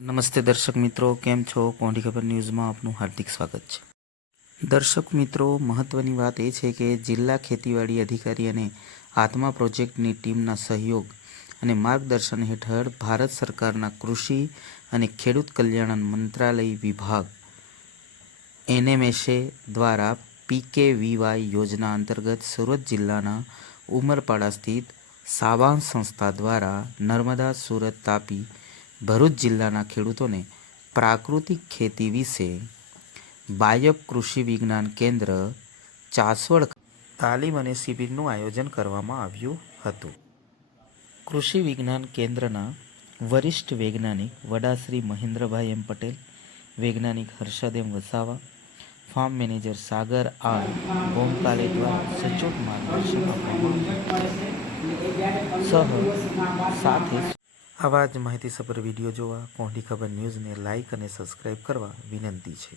નમસ્તે દર્શક મિત્રો, કેમ છો? કોંઢી ખબર ન્યૂઝમાં આપનું હાર્દિક સ્વાગત છે. દર્શક મિત્રો, મહત્વની વાત એ છે કે જિલ્લા ખેતીવાડી અધિકારી અને આત્મા પ્રોજેક્ટની ટીમના સહયોગ અને માર્ગદર્શન હેઠળ ભારત સરકારના કૃષિ અને ખેડૂત કલ્યાણ મંત્રાલય વિભાગ NMSA દ્વારા PKVY યોજના અંતર્ગત સુરત જિલ્લાના ઉમરપાડા સ્થિત સાવાંગ સંસ્થા દ્વારા નર્મદા, સુરત, તાપી, ભરૂચ જિલ્લાના ખેડૂતોને પ્રાકૃતિક ખેતી વિશે બાયપ કૃષિ વિજ્ઞાન કેન્દ્ર ચાસવડ તાલીમ અને શિબિરનું આયોજન કરવામાં આવ્યું હતું. કૃષિ વિજ્ઞાન કેન્દ્રના વરિષ્ઠ વૈજ્ઞાનિક વડાશ્રી મહેન્દ્રભાઈ M. પટેલ, વૈજ્ઞાનિક Harshad M. Vasava, farm manager Sagar R. Gomkale દ્વારા સચોટ માર્ગદર્શન આપવામાં સાથે આવા જ માહિતીસભર વિડીયો જોવા કોંઢી ખબર ન્યૂઝને લાઇક અને સબસ્ક્રાઇબ કરવા વિનંતી છે.